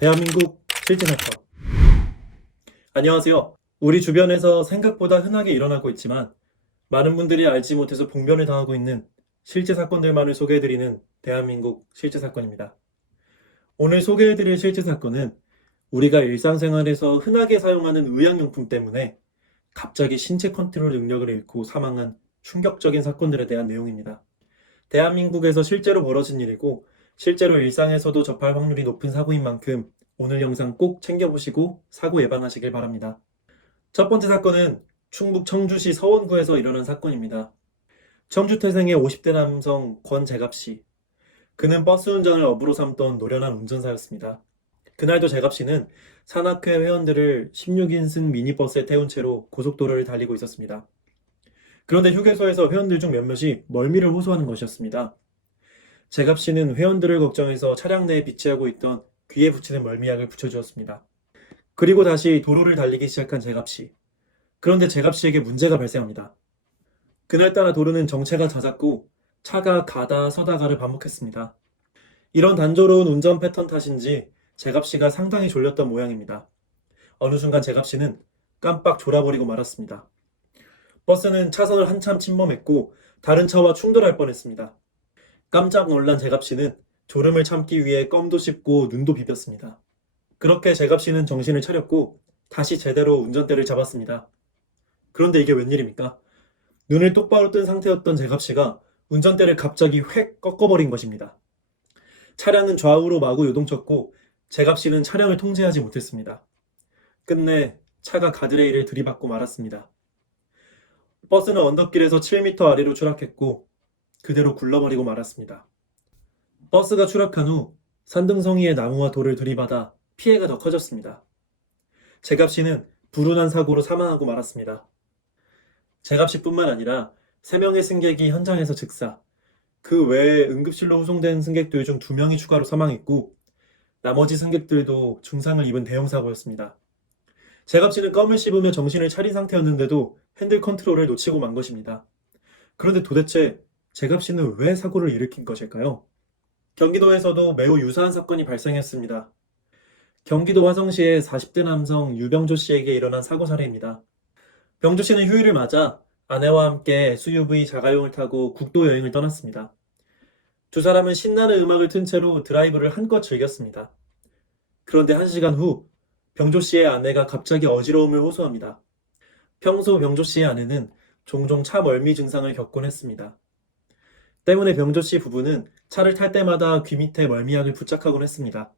대한민국 실제 사건. 안녕하세요. 우리 주변에서 생각보다 흔하게 일어나고 있지만 많은 분들이 알지 못해서 봉변을 당하고 있는 실제 사건들만을 소개해드리는 대한민국 실제 사건입니다. 오늘 소개해드릴 실제 사건은 우리가 일상생활에서 흔하게 사용하는 의약용품 때문에 갑자기 신체 컨트롤 능력을 잃고 사망한 충격적인 사건들에 대한 내용입니다. 대한민국에서 실제로 벌어진 일이고 실제로 일상에서도 접할 확률이 높은 사고인 만큼 오늘 영상 꼭 챙겨보시고 사고 예방하시길 바랍니다. 첫 번째 사건은 충북 청주시 서원구에서 일어난 사건입니다. 청주 태생의 50대 남성 권재갑씨. 그는 버스 운전을 업으로 삼던 노련한 운전사였습니다. 그날도 재갑씨는 산악회 회원들을 16인승 미니버스에 태운 채로 고속도로를 달리고 있었습니다. 그런데 휴게소에서 회원들 중 몇몇이 멀미를 호소하는 것이었습니다. 재갑씨는 회원들을 걱정해서 차량 내에 비치하고 있던 귀에 붙이는 멀미약을 붙여주었습니다. 그리고 다시 도로를 달리기 시작한 재갑씨. 그런데 재갑씨에게 문제가 발생합니다. 그날따라 도로는 정체가 잦았고 차가 가다 서다가를 반복했습니다. 이런 단조로운 운전 패턴 탓인지 재갑씨가 상당히 졸렸던 모양입니다. 어느 순간 재갑씨는 깜빡 졸아버리고 말았습니다. 버스는 차선을 한참 침범했고 다른 차와 충돌할 뻔했습니다. 깜짝 놀란 재갑씨는 졸음을 참기 위해 껌도 씹고 눈도 비볐습니다. 그렇게 재갑씨는 정신을 차렸고 다시 제대로 운전대를 잡았습니다. 그런데 이게 웬일입니까? 눈을 똑바로 뜬 상태였던 재갑씨가 운전대를 갑자기 획 꺾어버린 것입니다. 차량은 좌우로 마구 요동쳤고 재갑씨는 차량을 통제하지 못했습니다. 끝내 차가 가드레일을 들이받고 말았습니다. 버스는 언덕길에서 7m 아래로 추락했고 그대로 굴러버리고 말았습니다. 버스가 추락한 후 산등성이의 나무와 돌을 들이받아 피해가 더 커졌습니다. 재갑씨는 불운한 사고로 사망하고 말았습니다. 재갑씨뿐만 아니라 3명의 승객이 현장에서 즉사, 그 외에 응급실로 후송된 승객들 중 2명이 추가로 사망했고 나머지 승객들도 중상을 입은 대형 사고였습니다. 재갑씨는 껌을 씹으며 정신을 차린 상태였는데도 핸들 컨트롤을 놓치고 만 것입니다. 그런데 도대체 재갑씨는 왜 사고를 일으킨 것일까요? 경기도에서도 매우 유사한 사건이 발생했습니다. 경기도 화성시의 40대 남성 유병조 씨에게 일어난 사고 사례입니다. 병조 씨는 휴일을 맞아 아내와 함께 SUV 자가용을 타고 국도 여행을 떠났습니다. 두 사람은 신나는 음악을 튼 채로 드라이브를 한껏 즐겼습니다. 그런데 1시간 후 병조 씨의 아내가 갑자기 어지러움을 호소합니다. 평소 병조 씨의 아내는 종종 차 멀미 증상을 겪곤 했습니다. 때문에 병조 씨 부부는 차를 탈 때마다 귀 밑에 멀미약을 부착하곤 했습니다.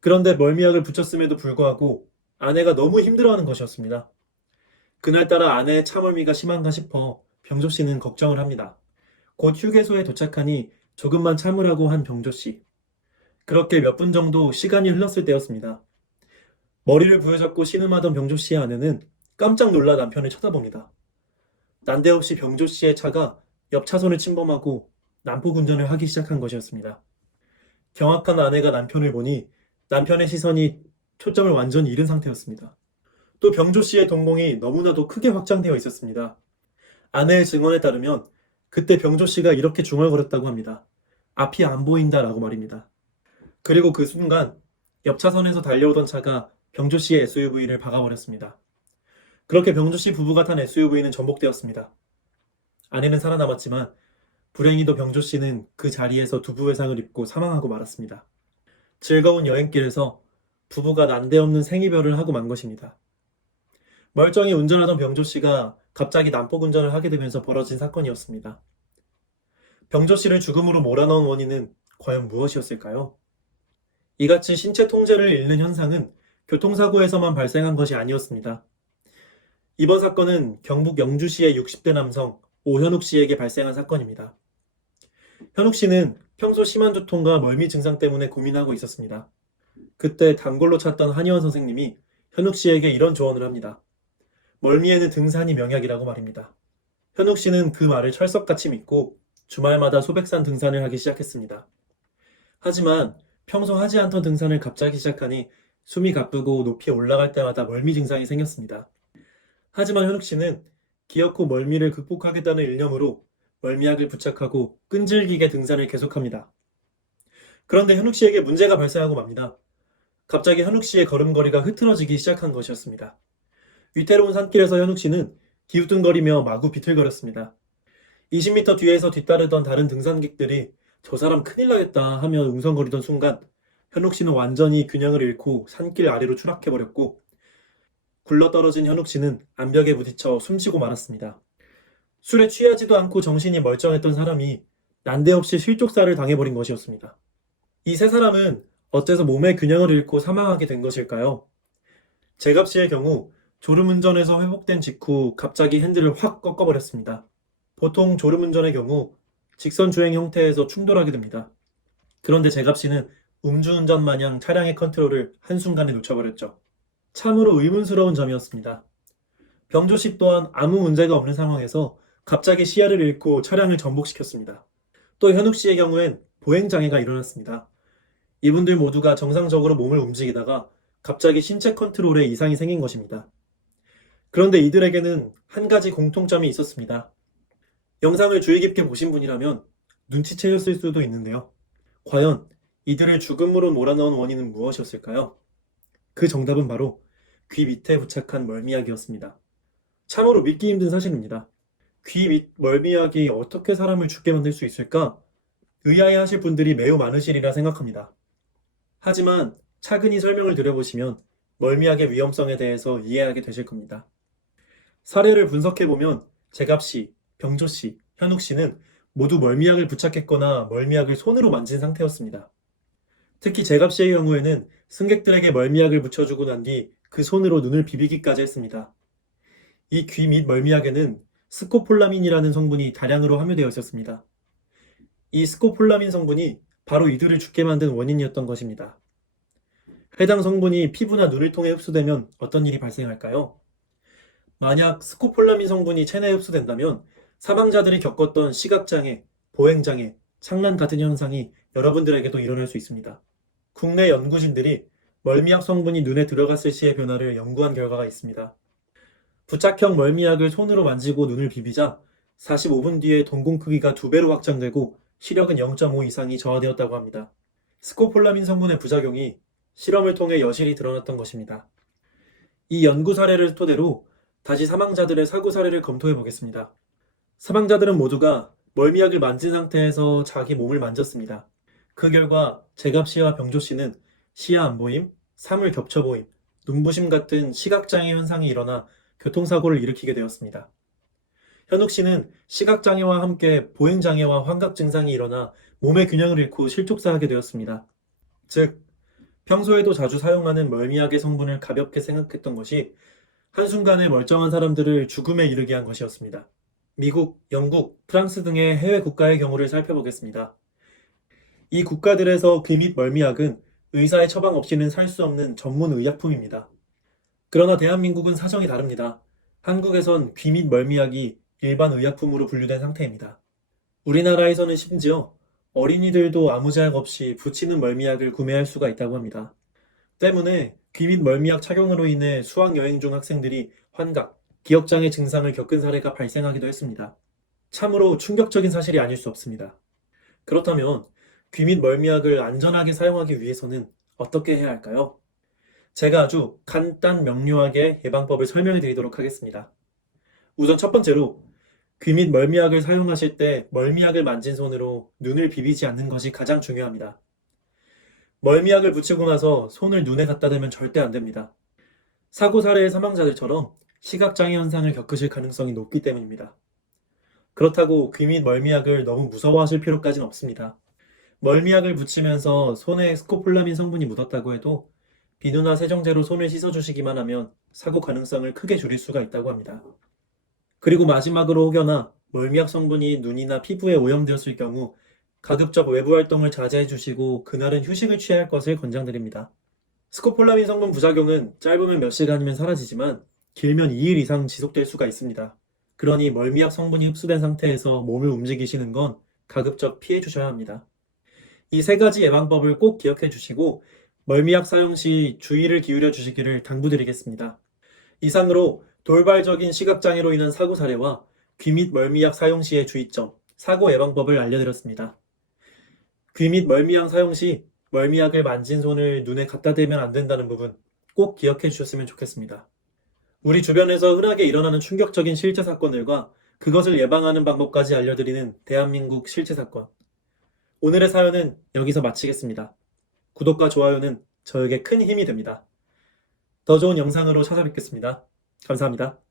그런데 멀미약을 붙였음에도 불구하고 아내가 너무 힘들어하는 것이었습니다. 그날따라 아내의 차멀미가 심한가 싶어 병조 씨는 걱정을 합니다. 곧 휴게소에 도착하니 조금만 참으라고 한 병조 씨. 그렇게 몇 분 정도 시간이 흘렀을 때였습니다. 머리를 부여잡고 신음하던 병조 씨의 아내는 깜짝 놀라 남편을 쳐다봅니다. 난데없이 병조 씨의 차가 옆 차선을 침범하고 난폭 운전을 하기 시작한 것이었습니다. 경악한 아내가 남편을 보니 남편의 시선이 초점을 완전히 잃은 상태였습니다. 또 병조 씨의 동공이 너무나도 크게 확장되어 있었습니다. 아내의 증언에 따르면 그때 병조 씨가 이렇게 중얼거렸다고 합니다. 앞이 안 보인다라고 말입니다. 그리고 그 순간 옆 차선에서 달려오던 차가 병조 씨의 SUV를 박아버렸습니다. 그렇게 병조 씨 부부가 탄 SUV는 전복되었습니다. 아내는 살아남았지만 불행히도 병조 씨는 그 자리에서 두부 외상을 입고 사망하고 말았습니다. 즐거운 여행길에서 부부가 난데없는 생이별을 하고 만 것입니다. 멀쩡히 운전하던 병조 씨가 갑자기 난폭 운전을 하게 되면서 벌어진 사건이었습니다. 병조 씨를 죽음으로 몰아넣은 원인은 과연 무엇이었을까요? 이같이 신체 통제를 잃는 현상은 교통사고에서만 발생한 것이 아니었습니다. 이번 사건은 경북 영주시의 60대 남성 오현욱 씨에게 발생한 사건입니다. 현욱 씨는 평소 심한 두통과 멀미 증상 때문에 고민하고 있었습니다. 그때 단골로 찾던 한의원 선생님이 현욱 씨에게 이런 조언을 합니다. 멀미에는 등산이 명약이라고 말입니다. 현욱 씨는 그 말을 철석같이 믿고 주말마다 소백산 등산을 하기 시작했습니다. 하지만 평소 하지 않던 등산을 갑자기 시작하니 숨이 가쁘고 높이 올라갈 때마다 멀미 증상이 생겼습니다. 하지만 현욱 씨는 기어코 멀미를 극복하겠다는 일념으로 멀미약을 부착하고 끈질기게 등산을 계속합니다. 그런데 현욱 씨에게 문제가 발생하고 맙니다. 갑자기 현욱 씨의 걸음걸이가 흐트러지기 시작한 것이었습니다. 위태로운 산길에서 현욱 씨는 기우뚱거리며 마구 비틀거렸습니다. 20m 뒤에서 뒤따르던 다른 등산객들이 저 사람 큰일 나겠다 하며 웅성거리던 순간 현욱 씨는 완전히 균형을 잃고 산길 아래로 추락해버렸고 굴러떨어진 현욱 씨는 암벽에 부딪혀 숨지고 말았습니다. 술에 취하지도 않고 정신이 멀쩡했던 사람이 난데없이 실족사를 당해버린 것이었습니다. 이 세 사람은 어째서 몸의 균형을 잃고 사망하게 된 것일까요? 제갑 씨의 경우 졸음운전에서 회복된 직후 갑자기 핸들을 확 꺾어버렸습니다. 보통 졸음운전의 경우 직선 주행 형태에서 충돌하게 됩니다. 그런데 제갑 씨는 음주운전 마냥 차량의 컨트롤을 한순간에 놓쳐버렸죠. 참으로 의문스러운 점이었습니다. 병조 씨 또한 아무 문제가 없는 상황에서 갑자기 시야를 잃고 차량을 전복시켰습니다. 또 현욱 씨의 경우엔 보행장애가 일어났습니다. 이분들 모두가 정상적으로 몸을 움직이다가 갑자기 신체 컨트롤에 이상이 생긴 것입니다. 그런데 이들에게는 한 가지 공통점이 있었습니다. 영상을 주의 깊게 보신 분이라면 눈치채셨을 수도 있는데요. 과연 이들을 죽음으로 몰아넣은 원인은 무엇이었을까요? 그 정답은 바로 귀 밑에 부착한 멀미약이었습니다. 참으로 믿기 힘든 사실입니다. 귀 밑 멀미약이 어떻게 사람을 죽게 만들 수 있을까? 의아해 하실 분들이 매우 많으시리라 생각합니다. 하지만 차근히 설명을 드려보시면 멀미약의 위험성에 대해서 이해하게 되실 겁니다. 사례를 분석해보면 제갑 씨, 병조 씨, 현욱 씨는 모두 멀미약을 부착했거나 멀미약을 손으로 만진 상태였습니다. 특히 제갑 씨의 경우에는 승객들에게 멀미약을 붙여주고 난 뒤 그 손으로 눈을 비비기까지 했습니다. 이 귀 밑 멀미약에는 스코폴라민이라는 성분이 다량으로 함유되어 있었습니다. 이 스코폴라민 성분이 바로 이들을 죽게 만든 원인이었던 것입니다. 해당 성분이 피부나 눈을 통해 흡수되면 어떤 일이 발생할까요? 만약 스코폴라민 성분이 체내에 흡수된다면 사망자들이 겪었던 시각장애, 보행장애, 창란 같은 현상이 여러분들에게도 일어날 수 있습니다. 국내 연구진들이 멀미약 성분이 눈에 들어갔을 시의 변화를 연구한 결과가 있습니다. 부착형 멀미약을 손으로 만지고 눈을 비비자 45분 뒤에 동공 크기가 2배로 확장되고 시력은 0.5 이상이 저하되었다고 합니다. 스코폴라민 성분의 부작용이 실험을 통해 여실히 드러났던 것입니다. 이 연구 사례를 토대로 다시 사망자들의 사고 사례를 검토해 보겠습니다. 사망자들은 모두가 멀미약을 만진 상태에서 자기 몸을 만졌습니다. 그 결과 제갑 씨와 병조 씨는 시야 안 보임, 사물 겹쳐 보임, 눈부심 같은 시각장애 현상이 일어나 교통사고를 일으키게 되었습니다. 현욱 씨는 시각장애와 함께 보행장애와 환각 증상이 일어나 몸의 균형을 잃고 실족사하게 되었습니다. 즉, 평소에도 자주 사용하는 멀미약의 성분을 가볍게 생각했던 것이 한순간에 멀쩡한 사람들을 죽음에 이르게 한 것이었습니다. 미국, 영국, 프랑스 등의 해외 국가의 경우를 살펴보겠습니다. 이 국가들에서 귀 밑 멀미약은 의사의 처방 없이는 살 수 없는 전문 의약품입니다. 그러나 대한민국은 사정이 다릅니다. 한국에선 귀 밑 멀미약이 일반 의약품으로 분류된 상태입니다. 우리나라에서는 심지어 어린이들도 아무 제약 없이 붙이는 멀미약을 구매할 수가 있다고 합니다. 때문에 귀 밑 멀미약 착용으로 인해 수학여행 중 학생들이 환각, 기억장애 증상을 겪은 사례가 발생하기도 했습니다. 참으로 충격적인 사실이 아닐 수 없습니다. 그렇다면 귀 밑 멀미약을 안전하게 사용하기 위해서는 어떻게 해야 할까요? 제가 아주 간단 명료하게 예방법을 설명해 드리도록 하겠습니다. 우선 첫 번째로 귀 밑 멀미약을 사용하실 때 멀미약을 만진 손으로 눈을 비비지 않는 것이 가장 중요합니다. 멀미약을 붙이고 나서 손을 눈에 갖다 대면 절대 안 됩니다. 사고 사례의 사망자들처럼 시각장애 현상을 겪으실 가능성이 높기 때문입니다. 그렇다고 귀 밑 멀미약을 너무 무서워하실 필요까지는 없습니다. 멀미약을 붙이면서 손에 스코폴라민 성분이 묻었다고 해도 비누나 세정제로 손을 씻어주시기만 하면 사고 가능성을 크게 줄일 수가 있다고 합니다. 그리고 마지막으로 혹여나 멀미약 성분이 눈이나 피부에 오염되었을 경우 가급적 외부 활동을 자제해 주시고 그날은 휴식을 취할 것을 권장드립니다. 스코폴라민 성분 부작용은 짧으면 몇 시간이면 사라지지만 길면 2일 이상 지속될 수가 있습니다. 그러니 멀미약 성분이 흡수된 상태에서 몸을 움직이시는 건 가급적 피해 주셔야 합니다. 이 세 가지 예방법을 꼭 기억해 주시고 멀미약 사용 시 주의를 기울여 주시기를 당부드리겠습니다. 이상으로 돌발적인 시각장애로 인한 사고 사례와 귀 밑 멀미약 사용 시의 주의점, 사고 예방법을 알려드렸습니다. 귀 밑 멀미약 사용 시 멀미약을 만진 손을 눈에 갖다 대면 안 된다는 부분 꼭 기억해 주셨으면 좋겠습니다. 우리 주변에서 흔하게 일어나는 충격적인 실제 사건들과 그것을 예방하는 방법까지 알려드리는 대한민국 실제 사건. 오늘의 사연은 여기서 마치겠습니다. 구독과 좋아요는 저에게 큰 힘이 됩니다. 더 좋은 영상으로 찾아뵙겠습니다. 감사합니다.